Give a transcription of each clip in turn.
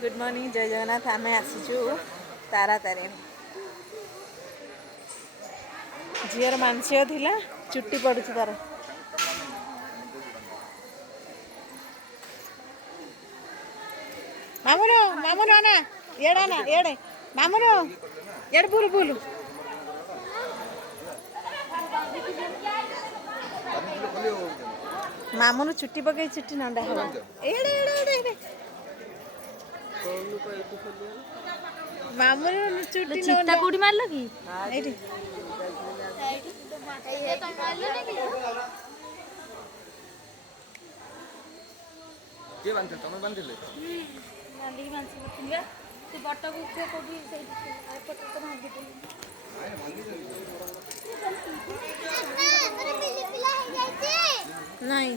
Good morning जय जगन्नाथ आम आसीचु तारा तारिणी झीर मानसिक थिला चुट्टी पड़ुछ तार मामुनो मामुनो आना एड़े मामुनो एड़ बुल बुल मामुनो चुट्टी पकई चुट्टी नंडा हो एड़े एड़े एड़े मामुनो चुट्टी चित्ता कोडी मारलो की एठी के बांधते तमे बांधिले नाली मानसी बतिया से बट्टा को के कोडी से एपट तो भांगी दे नहीं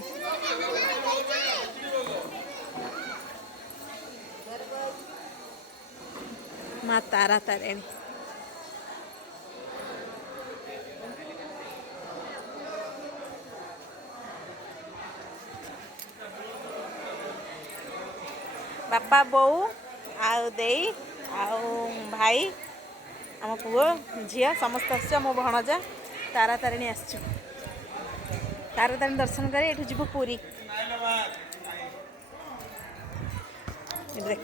माँ तारा तारिणी बापा बोऊ आउ देई आउ भाई आम पुओ झील समस्त आस मो भणजा तारा तारिणी आसचु तारा तारिणी दर्शन कर ये जीव पुरी देख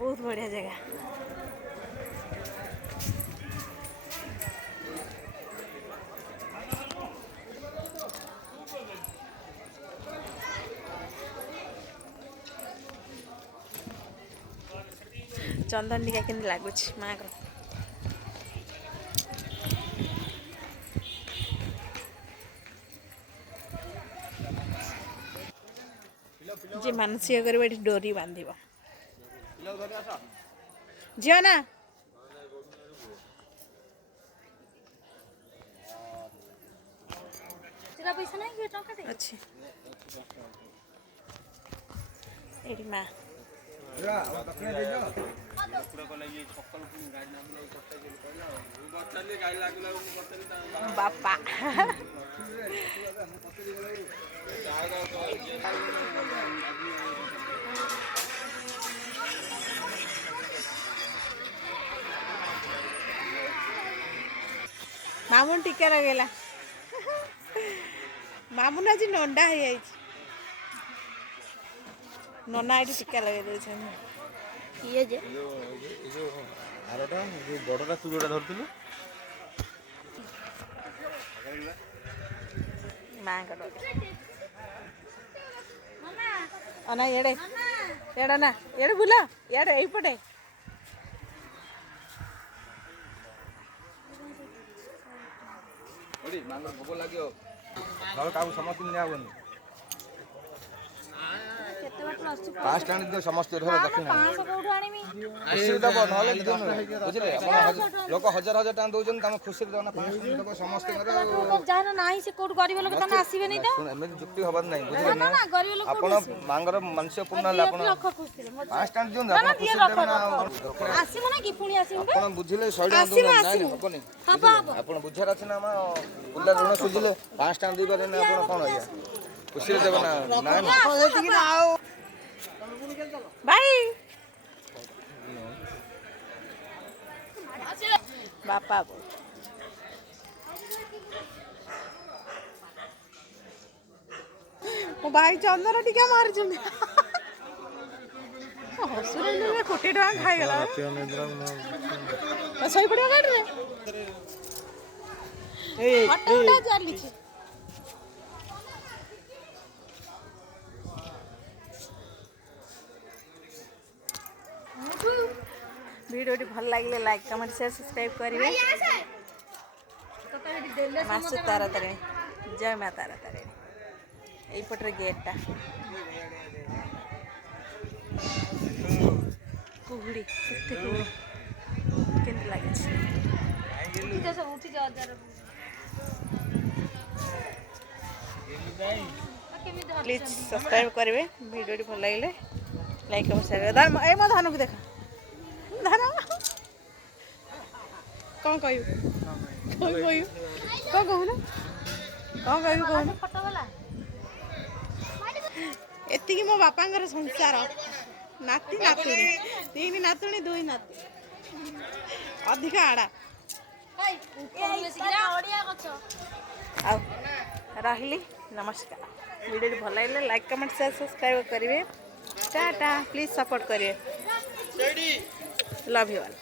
बहुत बढ़िया जगह चंदन टीका के लगुच माँ को जी मानसिक कर डोरी बांध झील ना तेरा पैसा नहीं के टका दे अच्छी एडी माँ बापा मामुन टीका लगेला मामुन आज नंडा हो जाए नना ये टीका लगे दे ये जे जो आरटा जो बड़टा तू जोटा धरतिलु माँ का अना एड़े एड़ा ना एड़े बुला एड़े यही पटे ओडी मांगर भोग लागियो घर काऊ समस्त नि आवन केते बात प्लस पांच टाण दे समस्त धर दक्षिण 500 कोठो आनीमी खुशी दब नले बुझले अपन लोक हजार हजार टाण दउजन तमे खुशी दो ना 500 लोक समस्त करे जान नाही से कोठ गरीब लोक तने आसीबे नै त सुन एमे जुक्ति हबार नै बुझले ना ना ना गरीब लोक अपन मांगर मनुष्य पूर्ण ला अपन लख खुशी पांच टाण दियो ना खुशी देबे ना आसीबो ना की पुणी आसीबे अपन बुझले 100 टाण दो ना नै हबनी हबा अपन बुझार अछि ना मा पुल्ला ऋण सुझिले पांच टाण दी पारे ना अपन कोन आया खुशी देबे ना ना भाई बापा बोल मो भाई चंदन टीका मार हसुर कोटी टाँग खाईगला सही पड़ा गाड़ी चली वीडियो भल लगे लाइक कमेंट शेयर सब्सक्राइब करेंगे मासु तारा तारिणी जय माँ तारा तारिणी यहीपटे गेटा कुहुड़ी केमती लगे प्लीज सब्सक्राइब करेंगे वीडियो भल लगे लाइक कमेंट शेयर ए मो धन को देखा धन कौन कहू कौन कहू कौन कहू ना କ'ଣ କହିବି କହୁନୁ ଫଟୋ ବାଲା ଏତିକି ମୋ ବାପାଙ୍କର ସଂସାର ନାତି ନାତୁଣୀ 3 ନାତୁଣୀ 2 ନାତି ଅଧିକ ଆଡ଼ା ନଡ଼ିଆ ଗଛ ଆଉ ରହିଲି ନମସ୍କାର ଭିଡ଼ିଓଟି ଭଲ ଲାଗିଲେ ଲାଇକ୍ କମେଣ୍ଟ ସେୟାର ସବସ୍କ୍ରାଇବ୍ କରିବେ टाटा प्लीज सपोर्ट करिए लव यू ऑल।